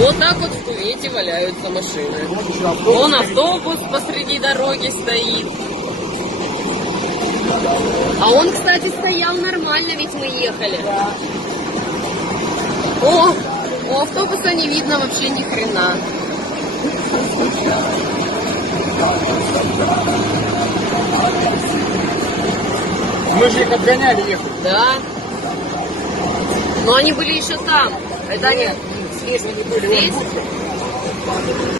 Вот так вот в Кувейте валяются машины. Вон автобус посреди дороги стоит. А он, кстати, стоял нормально, ведь мы ехали. О, у автобуса не видно вообще ни хрена. Мы же их отгоняли, ехали. Да. Но они были еще там. Это они Здесь они были. здесь.